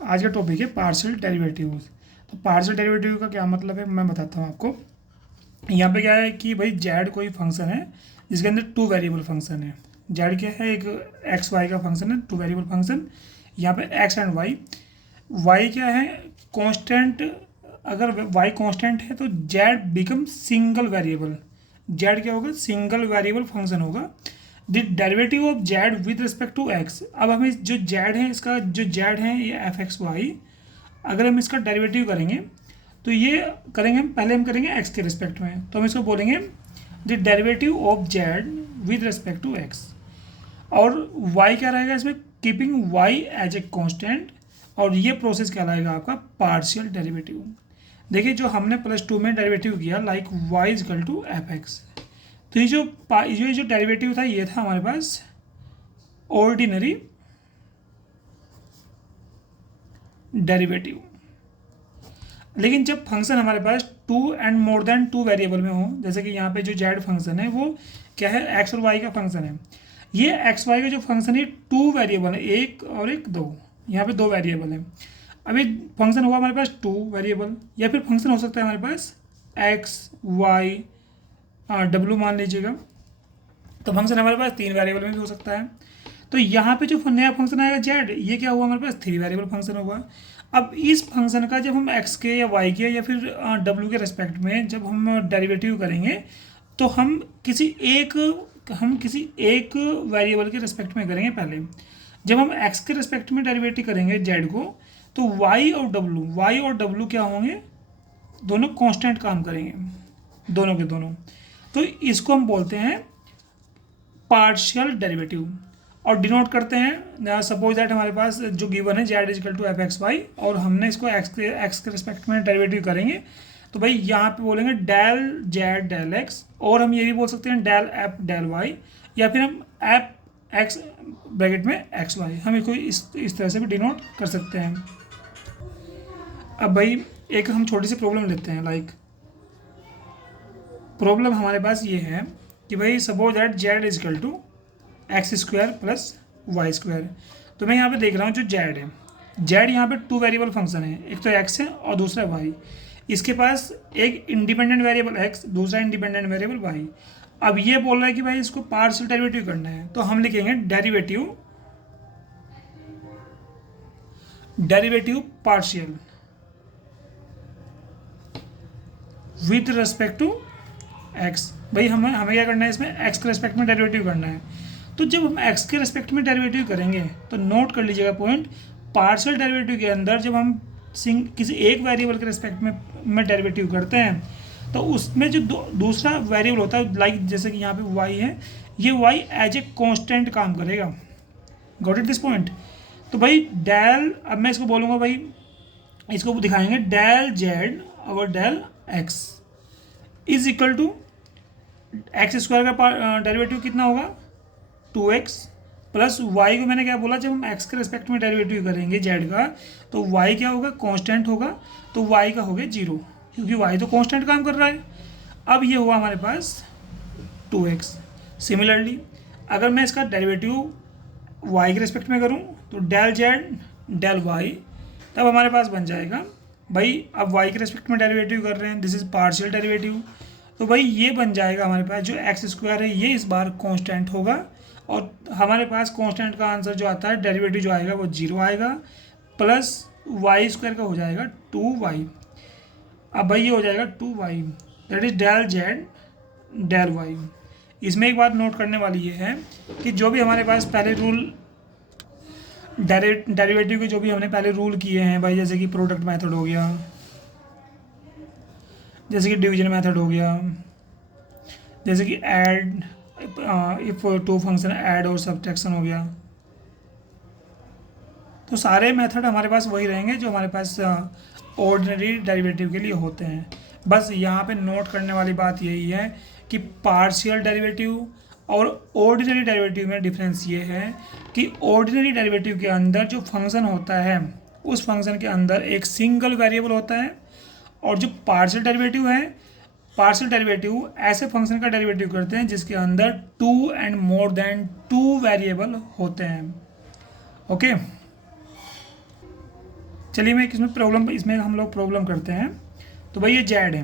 आज का टॉपिक है पार्शियल डेरिवेटिव्स। तो पार्शियल डेरिवेटिव का क्या मतलब है मैं बताता हूँ आपको। यहाँ पे क्या है कि भाई जेड कोई फंक्शन है जिसके अंदर टू वेरिएबल फंक्शन है। जेड क्या है, एक एक्स वाई का फंक्शन है, टू वेरिएबल फंक्शन। यहाँ पे एक्स एंड वाई, वाई क्या है कांस्टेंट। अगर वाई कांस्टेंट है तो Z become single variable. Z क्या होगा, सिंगल वेरिएबल फंक्शन होगा। The derivative of Z with respect to X. अब हमें जो जेड है, इसका जो जेड है ये एफ एक्स वाई, अगर हम इसका डेरिवेटिव करेंगे तो ये करेंगे हम, पहले हम करेंगे एक्स के रिस्पेक्ट में, तो हम इसको बोलेंगे the derivative of Z with respect to X. और वाई क्या रहेगा इसमें, keeping Y as a constant. और ये प्रोसेस कहलाएगा आपका पार्शियल डेरिवेटिव। देखिए जो हमने +2 में डेरिवेटिव किया like Y is equal to F X, तो ये जो डेरिवेटिव था ये था हमारे पास ऑर्डिनरी डेरिवेटिव। लेकिन जब फंक्शन हमारे पास two and more than two variable में हो, जैसे कि यहाँ पे जो जेड फंक्शन है वो क्या है, एक्स और वाई का फंक्शन है। ये एक्स वाई का जो फंक्शन है टू वेरिएबल है, एक और एक दो, यहाँ पे दो वेरिएबल है। अभी फंक्शन हुआ हमारे पास टू वेरिएबल, या फिर फंक्शन हो सकता है हमारे पास एक्स वाई डब्लू मान लीजिएगा, तो फंक्शन हमारे पास तीन वेरिएबल में भी हो सकता है। तो यहाँ पे जो नया फंक्शन आएगा जेड, ये क्या हुआ हमारे पास थ्री वेरिएबल फंक्शन होगा। अब इस फंक्शन का जब हम एक्स के या वाई के या फिर डब्लू के रेस्पेक्ट में जब हम डेरिवेटिव करेंगे तो हम किसी एक वेरिएबल के रेस्पेक्ट में करेंगे पहले। जब हम एक्स के रेस्पेक्ट में डेरिवेटिव करेंगे जेड को, तो वाई और डब्लू क्या होंगे, दोनों कांस्टेंट काम करेंगे, दोनों के दोनों। तो इसको हम बोलते हैं पार्शियल डेरिवेटिव। और डिनोट करते हैं, सपोज दैट हमारे पास जो गिवन है Z is equal to F X Y, और हमने इसको एक्स के रिस्पेक्ट में डेरिवेटिव करेंगे, तो भाई यहाँ पे बोलेंगे डेल जेड डेल एक्स, और हम ये भी बोल सकते हैं डेल एफ डेल वाई, या फिर हम एफ एक्स ब्रैकेट में एक्स वाई, हम इसको इस तरह से भी डिनोट कर सकते हैं। अब भाई एक हम छोटी सी प्रॉब्लम लेते हैं। लाइक प्रॉब्लम हमारे पास ये है कि भाई suppose that Z is equal to X square plus Y square. तो मैं यहाँ पे देख रहा हूँ जो जेड है, जेड यहाँ पे टू वेरिएबल फंक्शन है, एक तो एक्स है और दूसरा वाई। इसके पास एक इंडिपेंडेंट वेरिएबल एक्स, दूसरा इंडिपेंडेंट वेरिएबल वाई। अब ये बोल रहा है कि भाई इसको पार्शियल डेरिवेटिव करना है, तो हम लिखेंगे derivative partial with respect to X. भाई हमें क्या करना है, इसमें एक्स के रेस्पेक्ट में डेरिवेटिव करना है। तो जब हम एक्स के रेस्पेक्ट में डेरिवेटिव करेंगे तो नोट कर लीजिएगा पॉइंट, पार्शियल डेरिवेटिव के अंदर जब हम किसी एक वेरिएबल के रेस्पेक्ट में डेरिवेटिव करते हैं तो उसमें जो दूसरा वेरिएबल होता है, लाइक जैसे कि यहाँ पे वाई है, ये वाई एज ए कांस्टेंट काम करेगा। Got it this point. तो भाई डेल, अब मैं इसको बोलूँगा भाई, इसको दिखाएंगे डेल जेड और del X is equal to X square का डेरिवेटिव कितना होगा, 2x प्लस वाई को मैंने क्या बोला, जब हम x के रिस्पेक्ट में डेरिवेटिव करेंगे z का तो y क्या होगा, कांस्टेंट होगा, तो y का हो गया 0, क्योंकि y तो कांस्टेंट काम कर रहा है। अब ये हुआ हमारे पास 2x। सिमिलरली अगर मैं इसका डेरिवेटिव y के रिस्पेक्ट में करूँ तो डेल जेड डेल वाई, तब हमारे पास बन जाएगा भाई, अब y के रिस्पेक्ट में डेरिवेटिव कर रहे हैं, दिस इज पार्शियल डेरिवेटिव, तो भाई ये बन जाएगा हमारे पास जो एक्स स्क्वायर है ये इस बार कांस्टेंट होगा, और हमारे पास कांस्टेंट का आंसर जो आता है, डेरिवेटिव जो आएगा वो 0 आएगा, प्लस वाई स्क्वायर का हो जाएगा 2y। अब भाई ये हो जाएगा 2y, that is del Z del Y. इसमें एक बात नोट करने वाली ये है कि जो भी हमारे पास पहले रूल डेरिवेटिव के जो भी हमने पहले रूल किए हैं भाई, जैसे कि प्रोडक्ट मेथड हो गया, जैसे कि डिवीजन मेथड हो गया, जैसे कि add if two function add और सब्ट्रैक्शन हो गया, तो सारे मेथड हमारे पास वही रहेंगे जो हमारे पास ऑर्डिनरी डेरिवेटिव के लिए होते हैं। बस यहाँ पे नोट करने वाली बात यही है कि पार्शियल डेरिवेटिव और ऑर्डिनरी डेरिवेटिव में डिफरेंस ये है कि ऑर्डिनरी डेरिवेटिव के अंदर जो फंक्शन होता है उस फंक्शन के अंदर एक सिंगल वेरिएबल होता है, और जो पार्शियल डेरिवेटिव है, पार्शियल डेरिवेटिव ऐसे फंक्शन का डेरिवेटिव करते हैं जिसके अंदर two and more than two variable होते हैं। ओके चलिए मैं इसमें प्रॉब्लम, इसमें हम लोग प्रॉब्लम करते हैं। तो भाई ये जेड है,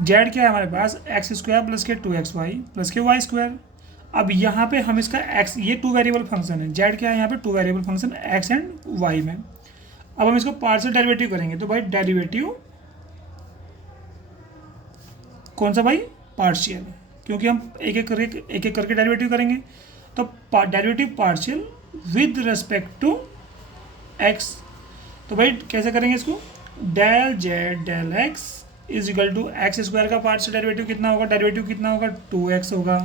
जेड क्या है हमारे पास, एक्स स्क्वायर प्लस के 2xy प्लस के वाई स्क्वायर। अब यहाँ पे हम इसका एक्स, ये टू वेरिएबल फंक्शन है, जेड क्या है यहाँ पे two variable function X and Y में। अब हम इसको पार्शियल डेरिवेटिव करेंगे, तो भाई डेरिवेटिव कौन सा भाई, पार्शियल, क्योंकि हम एक एक करके डेरिवेटिव करेंगे। तो derivative partial with respect to X. तो भाई कैसे करेंगे इसको, del Z del X is equal to X square का पार्शियल डेरिवेटिव कितना होगा, डेरिवेटिव कितना होगा 2x होगा।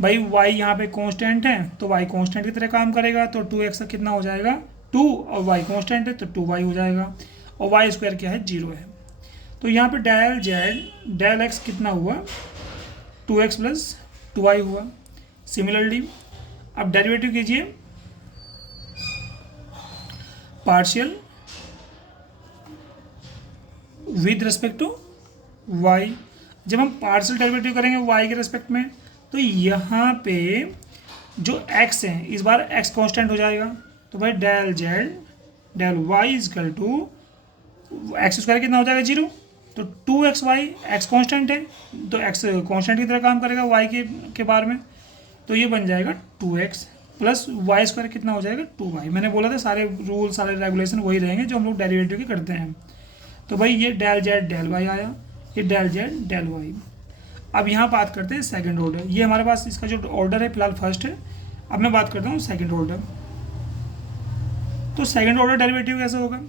भाई y यहाँ पे कांस्टेंट है तो y कांस्टेंट की तरह काम करेगा, तो 2x का कितना हो जाएगा 2, और y कांस्टेंट है तो 2y हो जाएगा, और y स्क्वायर क्या है 0 है। तो यहाँ पे डेल जेड डेल एक्स कितना हुआ 2x प्लस 2y हुआ। सिमिलरली अब डेरिवेटिव कीजिए partial with respect to y। जब हम पार्शियल डेरिवेटिव करेंगे y के रिस्पेक्ट में, तो यहाँ पे जो x है इस बार x कांस्टेंट हो जाएगा। तो भाई del Z del y is equal to X square कितना हो जाएगा 0, तो 2xy x कांस्टेंट है तो x कांस्टेंट की तरह काम करेगा y के बार में, तो ये बन जाएगा 2x प्लस वाई स्क्वायर कितना हो जाएगा 2y। मैंने बोला था सारे रूल सारे रेगुलेशन वही रहेंगे जो हम लोग डेरिवेटिव के करते हैं। तो भाई ये डेल जेड डेल वाई आया, ये डेल जेड डेल वाई। अब यहाँ बात करते हैं सेकंड ऑर्डर, ये हमारे पास इसका जो ऑर्डर है फिलहाल फर्स्ट है। अब मैं बात करता हूँ सेकंड ऑर्डर। तो सेकंड ऑर्डर डेरिवेटिव कैसे होगा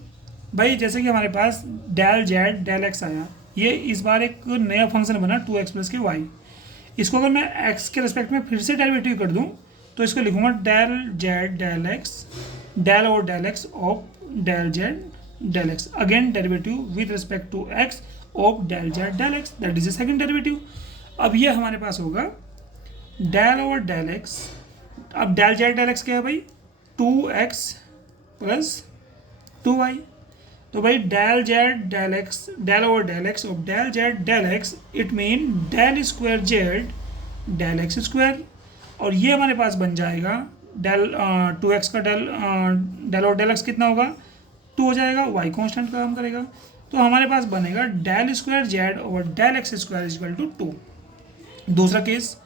भाई, जैसे कि हमारे पास डेल जेड डेल एक्स आया, ये इस बार एक नया फंक्शन बना 2x प्लस के वाई। इसको अगर मैं x के रिस्पेक्ट में फिर से डेरिवेटिव कर दूँ तो इसको लिखूंगा del Z del x del और del x of del Z del x, again derivative with respect to x of del Z del x, that is a second derivative. अब ये हमारे पास होगा डेल ओवर डेल एक्स। अब del Z del x क्या है भाई 2x plus 2y। तो भाई del Z del x del over del x of del Z del x, it mean del square Z del x square, और ये हमारे पास बन जाएगा डेल 2x का डेल और डेल एक्स कितना होगा 2 हो जाएगा, y कांस्टेंट का काम करेगा, तो हमारे पास बनेगा del square Z over del x square equal to 2। दूसरा केस,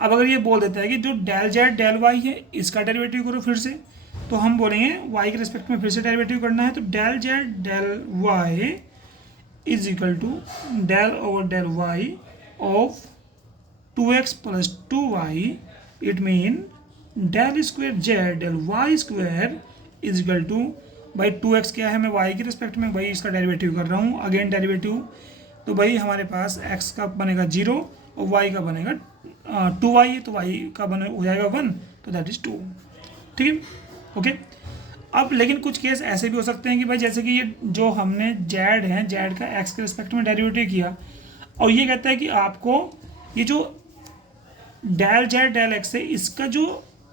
अब अगर ये बोल देता है कि जो डेल जेड डेल वाई है इसका डेरिवेटिव करो फिर से, तो हम बोलेंगे y के रिस्पेक्ट में फिर से डेरिवेटिव करना है, तो del Z del Y is equal to del over del Y of 2x plus 2y, it mean del square Z del Y square is equal to, भाई 2x क्या है मैं y के रिस्पेक्ट में भाई इसका डेरिवेटिव कर रहा हूँ, अगेन डेरिवेटिव, तो भाई हमारे पास x का बनेगा 0 और y का बनेगा 2y, तो y का बने हो जाएगा 1, तो दैट इज़ 2। ठीक है, ओके। अब लेकिन कुछ केस ऐसे भी हो सकते हैं कि भाई जैसे कि ये जो हमने जेड है, जेड का x के रिस्पेक्ट में डेरिवेटिव किया और ये कहता है कि आपको ये जो डेल जेड डेल एक्स है इसका जो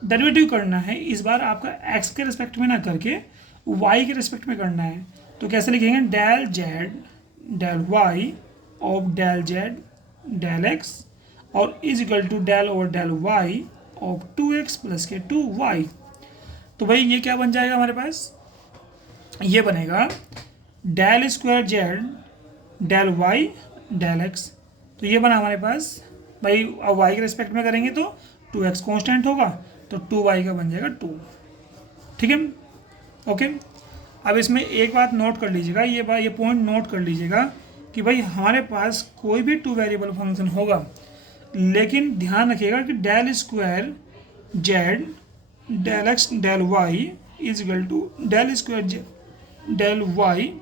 डेरिवेटिव करना है इस बार आपका x के रिस्पेक्ट में ना करके y के रिस्पेक्ट में करना है। तो कैसे लिखेंगे, del Z del Y of del Z del x और is equal to del over del Y of 2x plus के 2y। तो भाई ये क्या बन जाएगा हमारे पास, ये बनेगा del square Z del Y del X. तो ये बना हमारे पास भाई, अब y के रिस्पेक्ट में करेंगे तो 2x कांस्टेंट होगा तो 2y का बन जाएगा 2। ठीक है, ओके। अब इसमें एक बात नोट कर लीजिएगा, ये पॉइंट नोट कर लीजिएगा कि भाई हमारे पास कोई भी टू वेरिएबल फंक्शन होगा, लेकिन ध्यान रखिएगा कि del square Z del x del Y is equal to del square Z del Y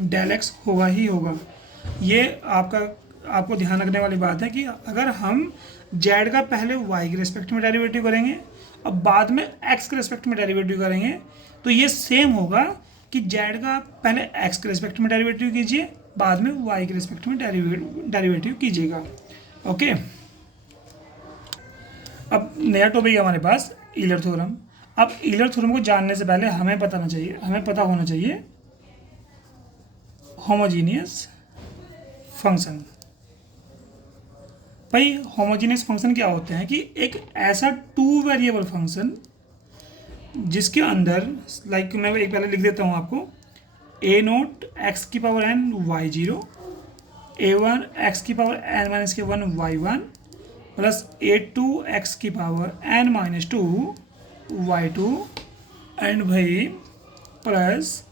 del X होगा ही होगा। ये आपको ध्यान रखने वाली बात है कि अगर हम जेड का पहले y के रिस्पेक्ट में डेरिवेटिव करेंगे और बाद में x के रिस्पेक्ट में डेरिवेटिव करेंगे तो ये सेम होगा कि जेड का पहले x के रिस्पेक्ट में डेरिवेटिव कीजिए, बाद में y के रिस्पेक्ट में डेरिवेटिव कीजिएगा। ओके, अब नया टॉपिक है हमारे पास ईलर थ्योरम। अब ईलर थ्योरम को जानने से पहले हमें पता होना चाहिए होमोजीनियस फंक्शन। भाई होमोजीनियस फंक्शन क्या होते हैं कि एक ऐसा टू वेरिएबल फंक्शन जिसके अंदर लाइक मैं एक पहले लिख देता हूँ आपको, ए नोट एक्स की power n y zero, a one x की पावर एन माइनस के one y one, plus a two x की power n minus two y two, and भाई plus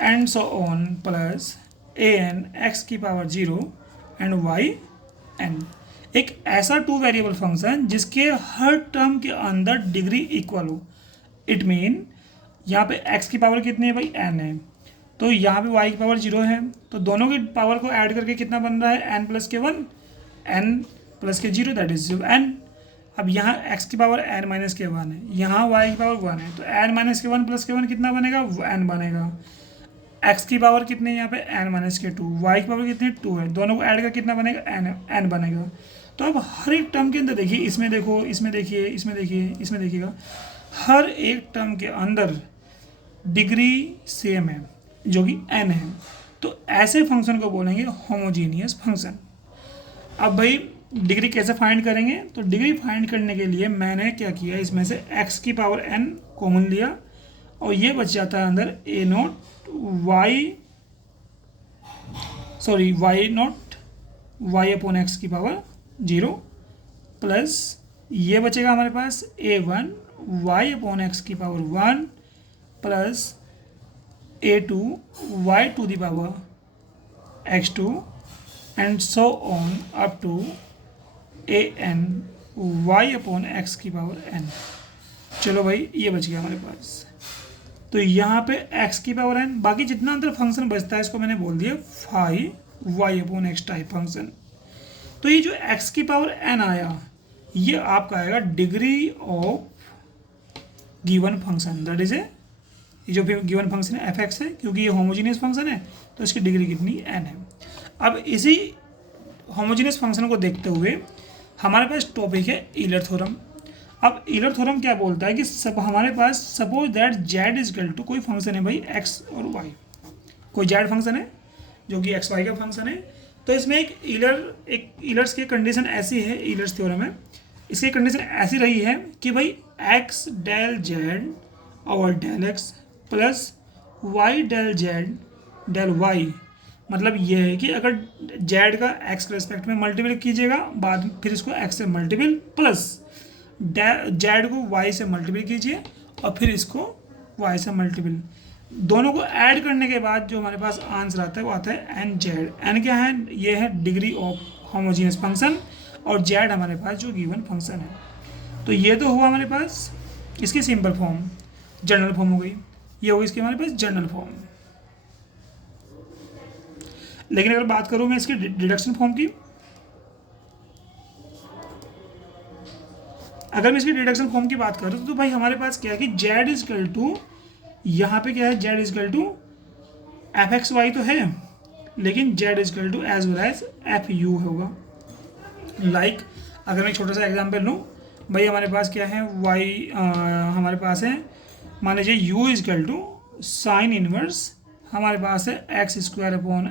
and so on plus a n x की power zero and y n. एक ऐसा to variable function जिसके हर term के अंदर degree equal हो। It mean यहाँ पे x की पावर कितनी है भाई, n है, तो यहाँ पे y की पावर जीरो है, तो दोनों की पावर को ऐड करके कितना बन रहा है, n प्लस के वन, n प्लस के जीरो, दैट इज n। अब यहाँ x की पावर n माइनस के वन है, यहाँ y की पावर वन है, तो n माइनस के वन प्लस के वन कितना बनेगा, n बनेगा। x की पावर कितनी है यहाँ पे, n माइनस के टू, y की पावर कितनी, टू है, दोनों को ऐड कर कितना बनेगा, n बनेगा। तो अब हर एक टर्म के अंदर देखिए, इसमें देखो, इसमें देखिए, इसमें देखिए, इसमें देखिएगा, हर एक टर्म के अंदर डिग्री सेम है जो कि n है। तो ऐसे फंक्शन को बोलेंगे होमोजीनियस फंक्शन। अब भाई डिग्री कैसे फाइंड करेंगे, तो डिग्री फाइंड करने के लिए मैंने क्या किया, इसमें से x की पावर n कॉमन लिया और ये बच जाता है अंदर a nought y nought y upon x की पावर जीरो, प्लस ये बचेगा हमारे पास a one y upon x की power one, plus a two y two the power x two, and so on up to a n y upon x की power n। चलो भाई ये बच गया हमारे पास। तो यहाँ पे x की पावर n, बाकी जितना अंदर फंक्शन बचता है इसको मैंने बोल दिया phi y upon X type function. तो ये जो x की पावर n आया, ये आपका आएगा degree of given function, that is ये जो गिवन फंक्शन है f(x) है, क्योंकि ये होमोजीनियस फंक्शन है तो इसकी डिग्री कितनी, n है। अब इसी होमोजीनियस फंक्शन को देखते हुए हमारे पास टॉपिक है ईलर थ्योरम। अब ईलर थ्योरम क्या बोलता है कि सब हमारे पास suppose that z is equal to कोई फंक्शन है भाई x और y, कोई z फंक्शन है जो कि x y का फंक्शन है, तो इसमें एक ईलर्स की कंडीशन ऐसी है, ईलर्स थ्योरम है, इसकी कंडीशन ऐसी रही है कि भाई x डेल z और del x plus y del z del y, मतलब ये है कि अगर z का x के रिस्पेक्ट में मल्टीपल कीजिएगा, बाद में फिर इसको x से मल्टीपल, प्लस z को y से मल्टीपल कीजिए और फिर इसको y से मल्टीपल, दोनों को ऐड करने के बाद जो हमारे पास आंसर आता है वो आता है एन जेड। एन क्या है, ये है डिग्री ऑफ होमोजीनियस फंक्शन, और जेड हमारे पास जो गिवन फंक्शन है। तो ये तो हुआ हमारे पास इसकी सिंपल फॉर्म, जनरल फॉर्म हो गई, ये होगी इसकी हमारे पास जनरल फॉर्म। लेकिन अगर बात करूँ मैं इसकी डिडक्शन फॉर्म की, अगर मैं इसकी डिडक्शन फॉर्म की बात करूँ तो भाई हमारे पास क्या है कि जेड इज इक्वल टू, यहाँ पे क्या है, Z is equal to F X Y तो है, लेकिन Z is equal to as well as F U होगा। लाइक अगर मैं एक छोटा सा एग्जांपल लूँ, भाई हमारे पास क्या है, वाई हमारे पास है, मान लीजिए U is equal to sine inverse, हमारे पास है X square upon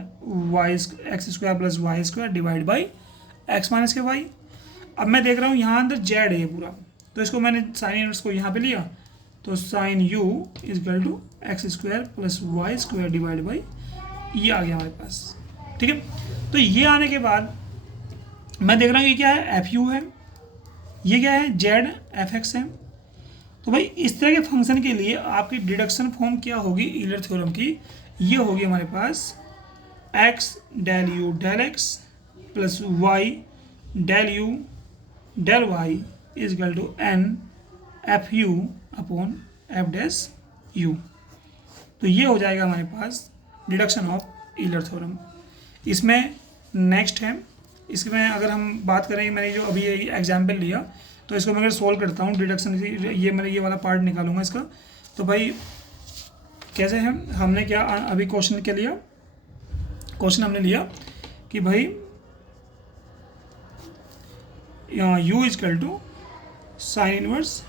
Y, X square plus Y square divide by X minus के वाई। अब मैं देख रहा हूँ यहाँ अंदर जेड है ये पूरा, तो इसको मैंने साइन इनवर्स को यहाँ पे लिया, तो sine U is equal to X square plus Y square divide by, ये आ गया हमारे पास, ठीक है। तो ये आने के बाद मैं देख रहा हूँ ये क्या है, एफ यू है, ये क्या है, जेड एफ एक्स है। तो भाई इस तरह के फंक्शन के लिए आपकी डिडक्शन फॉर्म क्या होगी ईलर थ्योरम की, ये होगी हमारे पास x del you del x plus Y del you del Y is equal to N F you upon F dash u. तो ये हो जाएगा हमारे पास डिडक्शन ऑफ ईलर थ्योरम। इसमें नेक्स्ट है, इसमें अगर हम बात करें, मैंने जो अभी एग्जाम्पल लिया तो इसको मैं अगर सोल्व करता हूँ डिडक्शन, ये मैंने ये वाला पार्ट निकालूंगा इसका। तो भाई कैसे है, हमने क्या अभी क्वेश्चन क्या लिया, क्वेश्चन हमने लिया कि भाई u is equal to sine inverse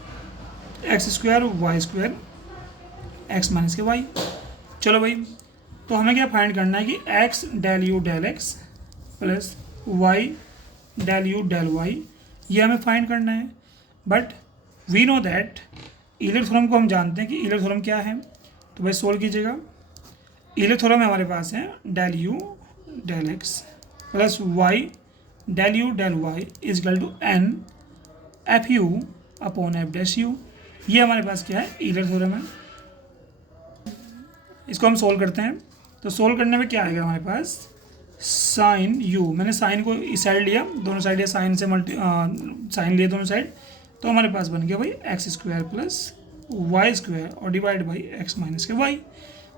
x square y square x minus के वाई। चलो भाई, तो हमें क्या फाइंड करना है कि x del you del x plus Y del you del y, ये हमें फाइंड करना है। But we know that Euler theorem को हम जानते हैं कि ईलर थ्योरम क्या है, तो भाई सोल्व कीजिएगा। ईलर थ्योरम हमारे पास है del you del x plus Y del you del Y is equal to N F you upon F dash U. ये हमारे पास क्या है, ईलर थ्योरम है। इसको हम सोल्व करते हैं, तो सोल्व करने में क्या आएगा हमारे पास, साइन यू, मैंने साइन को इस साइड लिया, दोनों साइड या साइन से साइन लिए दोनों साइड, तो हमारे पास बन गया भाई X square plus Y square और डिवाइड बाई एक्स माइनस के वाई।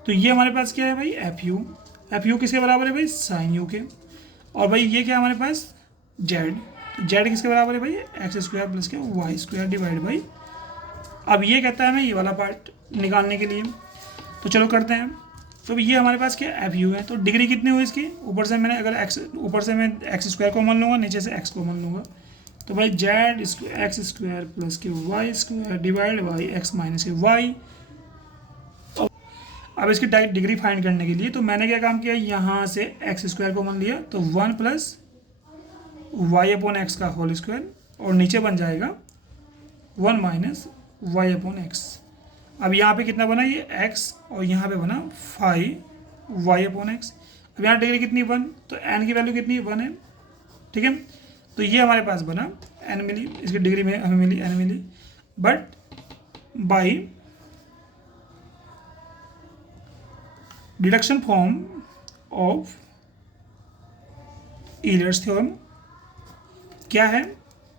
तो ये हमारे पास क्या है भाई, एफ यू किसके बराबर है भाई, साइन यू के। और भाई ये क्या है हमारे पास, जेड, तो जेड किसके बराबर है भाई, एक्स स्क्वायर प्लस के वाई स्क्वायर डिवाइड बाई, अब ये कहता है हमें ये वाला पार्ट निकालने के लिए, तो चलो करते हैं। तो ये हमारे पास क्या एफ यू है, तो डिग्री कितनी हुई इसकी, ऊपर से मैंने अगर एक्स, ऊपर से मैं एक्स स्क्वायर कॉमन लूँगा, नीचे से एक्स कॉमन लूँगा, तो भाई जेड एक्स स्क्वायर प्लस के Y square divide by X minus के वाई। अब इसकी डिग्री फाइंड करने के लिए तो मैंने क्या काम किया, यहाँ से एक्स स्क्वायर कॉमन लिया, तो 1 प्लस वाई अपॉन एक्स का होल स्क्वायर, और नीचे बन जाएगा 1 माइनस वाई अपॉन एक्स। अब यहाँ पे कितना बना, ये x और यहाँ पे बना 5 वाई अपॉन एक्स। अब यहाँ डिग्री कितनी 1, तो n की वैल्यू कितनी 1 है, ठीक है। तो ये हमारे पास बना n मिली, इसकी डिग्री में हमें मिली n मिली, but by deduction form of Euler's theorem क्या है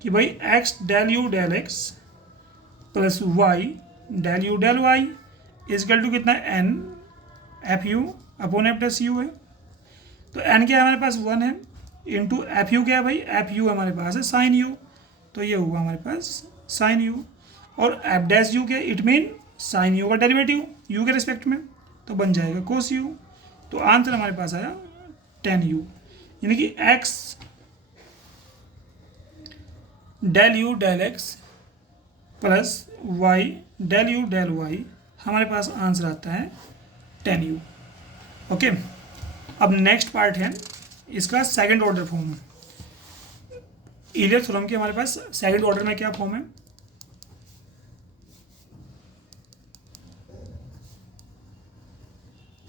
कि भाई x del you del x plus Y del you del y is equal to कितना, n F you upon F dash u है। तो एन क्या है हमारे पास 1 है, इंटू एफ यू क्या है भाई, एफ यू हमारे पास है साइन यू, तो ये हुआ हमारे पास साइन यू, और एफ डैश यू क्या, इट मीन साइन यू का डेरिवेटिव यू के रिस्पेक्ट में, तो बन जाएगा कोस यू। तो आंसर हमारे पास आया tan यू, यानी कि x del you del x plus y del you del y, हमारे पास आंसर आता है tan यू। ओके, अब नेक्स्ट पार्ट है इसका second order form. Euler theorem के हमारे पास सेकंड ऑर्डर में क्या फॉर्म है,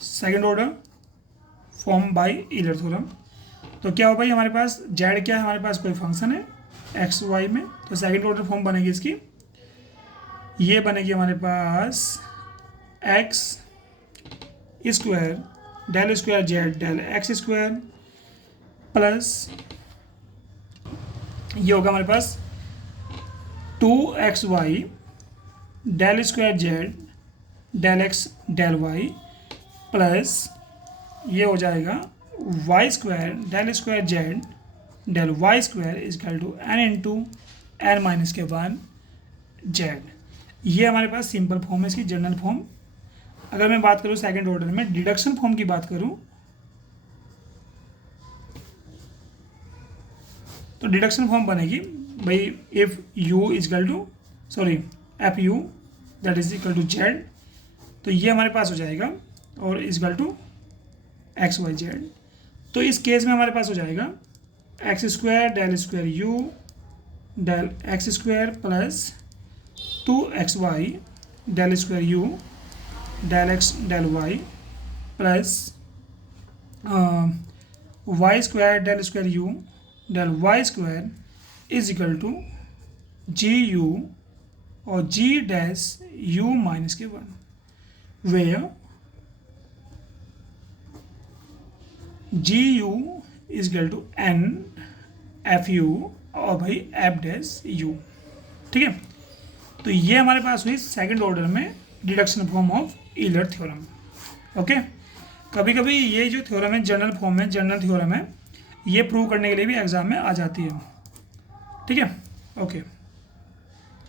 second order form by Euler theorem. तो क्या हो भाई, हमारे पास जेड क्या है, हमारे पास कोई फंक्शन है एक्स वाई में, तो सेकंड ऑर्डर फॉर्म बनेगी इसकी, ये बनेगी हमारे पास x square del square Z del x square plus ये होगा हमारे पास 2xy del square Z del x del Y plus ये हो जाएगा y square del square Z del Y square is equal to n into n minus के 1 Z. ये हमारे पास सिंपल फॉर्म है इसकी, जनरल फॉर्म। अगर मैं बात करूँ सेकंड ऑर्डर में डिडक्शन फॉर्म की बात करूँ, तो डिडक्शन फॉर्म बनेगी भाई if U is equal to F U that is equal to Z, तो ये हमारे पास हो जाएगा और is equal to X Y Z. तो इस केस में हमारे पास हो जाएगा X square del square U del x square plus 2xy del square U del x del Y plus Y square del square U del Y square is equal to g u और g dash u minus के 1, where g u is equal to N F u और भाई F dash you. ठीक है, तो ये हमारे पास हुई सेकंड ऑर्डर में deduction form of Euler theorem. Okay, कभी कभी ये जो थ्योरम है जनरल फॉर्म है, जनरल थ्योरम है, ये प्रूव करने के लिए भी एग्जाम में आ जाती है। ठीक है, ओके।